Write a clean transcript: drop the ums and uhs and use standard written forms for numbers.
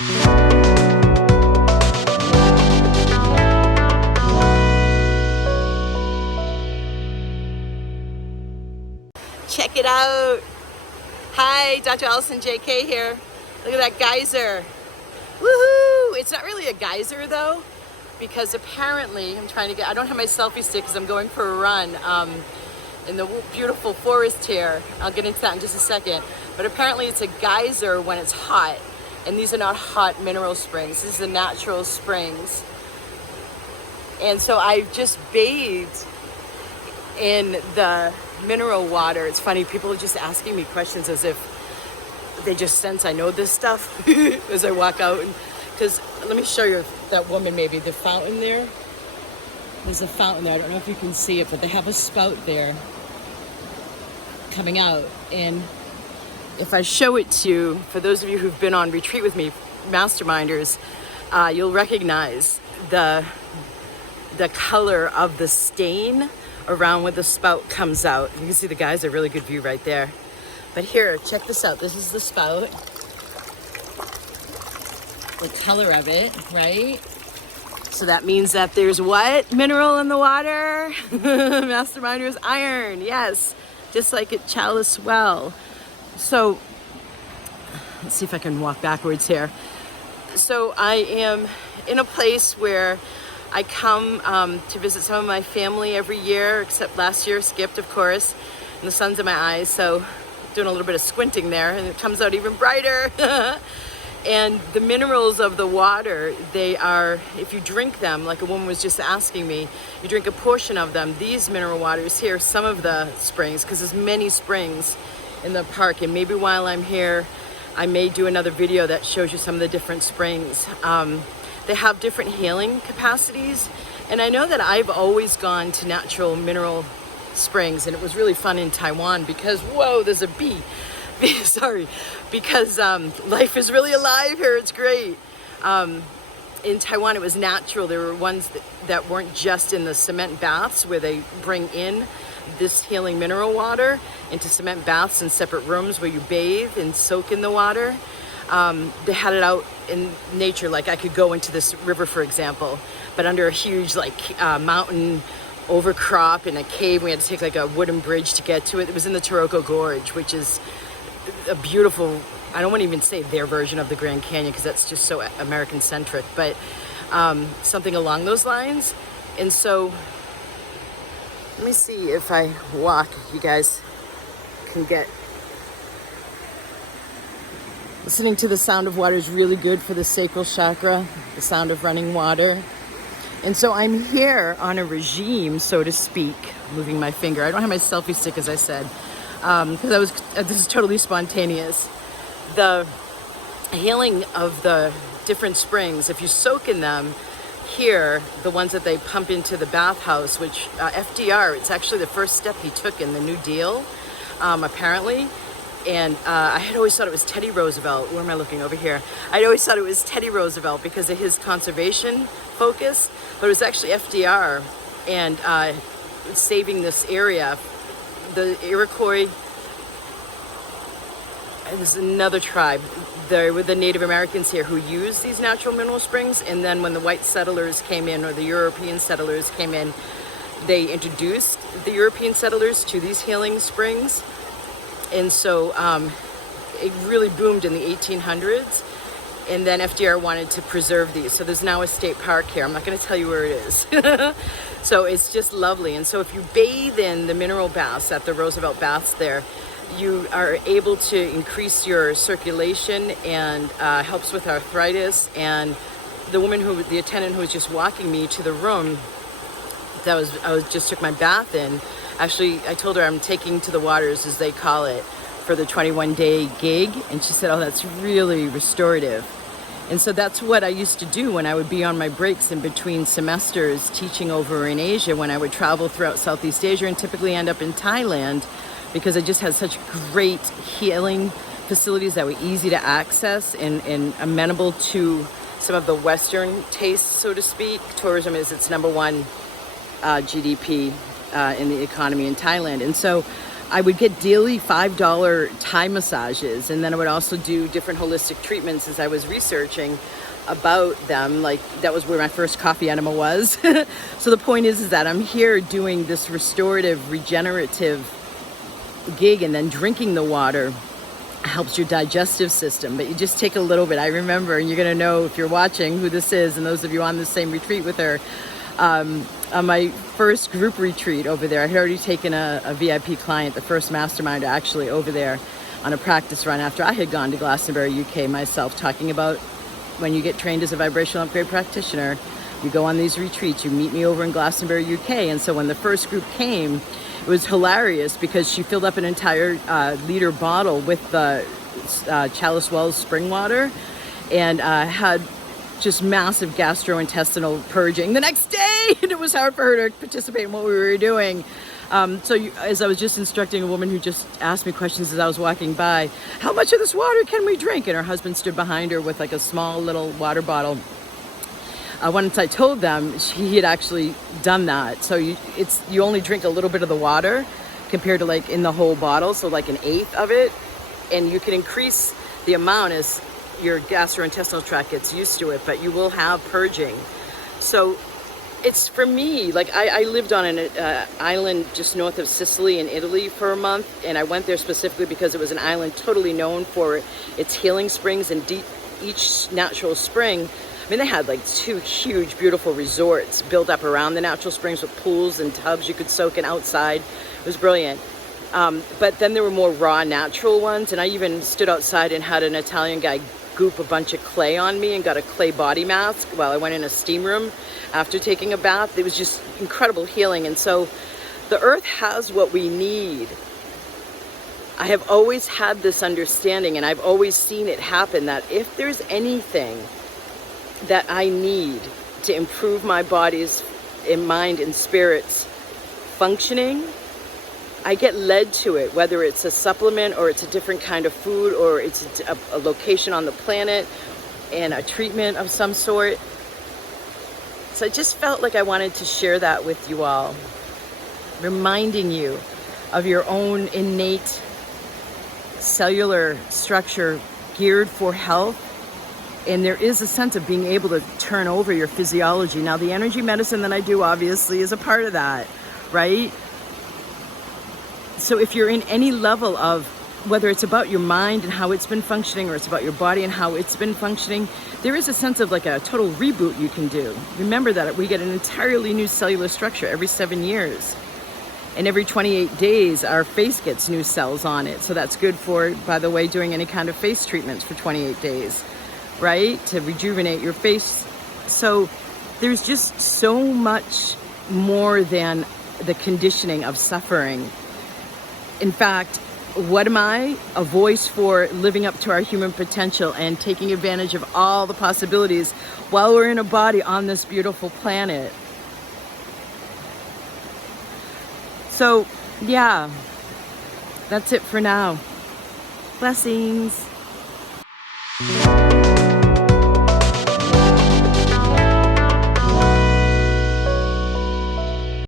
Check it out. Hi, Dr. Allison JK here. Look at that geyser. Woohoo! It's not really a geyser though, because apparently I don't have my selfie stick because I'm going for a run in the beautiful forest here. I'll get into that in just a second. But apparently it's a geyser when it's hot. And these are not hot mineral springs. These are natural springs. And so I've just bathed in the mineral water. It's funny, people are just asking me questions as if they just sense I know this stuff as I walk out. Because let me show you that woman, maybe the fountain there. There's a fountain there. I don't know if you can see it, but they have a spout there coming out. And if I show it to you, for those of you who've been on retreat with me, masterminders, you'll recognize the color of the stain around where the spout comes out. You can see the geyser, a really good view right there. But here, check this out. This is the spout. The color of it, right? So that means that there's what mineral in the water? Masterminders, iron, yes. Just like at Chalice Well. So, let's see if I can walk backwards here. So I am in a place where I come to visit some of my family every year, except last year skipped, of course, and the sun's in my eyes, so doing a little bit of squinting there, and it comes out even brighter. And the minerals of the water, they are, if you drink them, like a woman was just asking me, you drink a portion of them, these mineral waters here, some of the springs, because there's many springs in the park, and maybe while I'm here, I may do another video that shows you some of the different springs. They have different healing capacities, and I know that I've always gone to natural mineral springs, and it was really fun in Taiwan because, whoa, there's a bee. Sorry, because life is really alive here. It's great. In Taiwan, it was natural. There were ones that weren't just in the cement baths where they bring in this healing mineral water into cement baths in separate rooms where you bathe and soak in the water. They had it out in nature. Like I could go into this river, for example, but under a huge mountain overcrop in a cave. We had to take like a wooden bridge to get to it. It was in the Taroko Gorge, which is a beautiful, I don't want to even say their version of the Grand Canyon because that's just so American centric, but something along those lines. And so let me see if I walk, you guys can get. Listening to the sound of water is really good for the sacral chakra, the sound of running water. And so I'm here on a regime, so to speak, moving my finger. I don't have my selfie stick, as I said, because this is totally spontaneous. The healing of the different springs, if you soak in them, here, the ones that they pump into the bathhouse, which FDR, it's actually the first step he took in the New Deal, apparently. And I had always thought it was Teddy Roosevelt. Where am I looking? Over here. I'd always thought it was Teddy Roosevelt because of his conservation focus, but it was actually FDR and saving this area. The Iroquois, there's another tribe. There were the Native Americans here who used these natural mineral springs, and then when the white settlers came in, or the European settlers came in, they introduced the European settlers to these healing springs. And so it really boomed in the 1800s, and then FDR wanted to preserve these. So there's now a state park here. I'm not going to tell you where it is. So it's just lovely. And so if you bathe in the mineral baths at the Roosevelt Baths there, you are able to increase your circulation and helps with arthritis. And the attendant who was just walking me to the room that I just took my bath in, actually, I told her I'm taking to the waters, as they call it, for the 21-day gig. And she said, oh, that's really restorative. And so that's what I used to do when I would be on my breaks in between semesters teaching over in Asia, when I would travel throughout Southeast Asia and typically end up in Thailand, because I just had such great healing facilities that were easy to access and amenable to some of the Western tastes, so to speak. Tourism is its #1 GDP in the economy in Thailand. And so I would get daily $5 Thai massages, and then I would also do different holistic treatments as I was researching about them. Like, that was where my first coffee enema was. So the point is that I'm here doing this restorative, regenerative gig, and then drinking the water helps your digestive system. But you just take a little bit. I remember, and you're going to know if you're watching who this is, and those of you on the same retreat with her, on my first group retreat over there, I had already taken a VIP client, the first mastermind actually, over there on a practice run after I had gone to Glastonbury, UK myself, talking about when you get trained as a vibrational upgrade practitioner, you go on these retreats. You meet me over in Glastonbury, UK. And so when the first group came, it was hilarious because she filled up an entire liter bottle with the Chalice Wells spring water, and had just massive gastrointestinal purging the next day. And it was hard for her to participate in what we were doing. As I was just instructing a woman who just asked me questions as I was walking by, how much of this water can we drink? And her husband stood behind her with like a small little water bottle. Once I told them, he had actually done that. So you only drink a little bit of the water compared to like in the whole bottle. So like 1/8 of it. And you can increase the amount as your gastrointestinal tract gets used to it, but you will have purging. So it's, for me, like I lived on an island just north of Sicily in Italy for a month, and I went there specifically because it was an island totally known for its healing springs, and each natural spring, I mean, they had like 2 huge, beautiful resorts built up around the natural springs with pools and tubs you could soak in outside. It was brilliant. But then there were more raw, natural ones, and I even stood outside and had an Italian guy goop a bunch of clay on me and got a clay body mask while I went in a steam room after taking a bath. It was just incredible healing. And so the earth has what we need. I have always had this understanding, and I've always seen it happen, that if there's anything that I need to improve my body's mind and spirit's functioning, I get led to it, whether it's a supplement or it's a different kind of food or it's a location on the planet and a treatment of some sort. So I just felt like I wanted to share that with you all, reminding you of your own innate cellular structure geared for health. And there is a sense of being able to turn over your physiology. Now, the energy medicine that I do obviously is a part of that, right? So if you're in any level of, whether it's about your mind and how it's been functioning, or it's about your body and how it's been functioning, there is a sense of like a total reboot you can do. Remember that we get an entirely new cellular structure every 7 years. And every 28 days, our face gets new cells on it. So that's good for, by the way, doing any kind of face treatments for 28 days, right? To rejuvenate your face. So there's just so much more than the conditioning of suffering. In fact, what am I? A voice for living up to our human potential and taking advantage of all the possibilities while we're in a body on this beautiful planet. So, yeah, that's it for now. Blessings.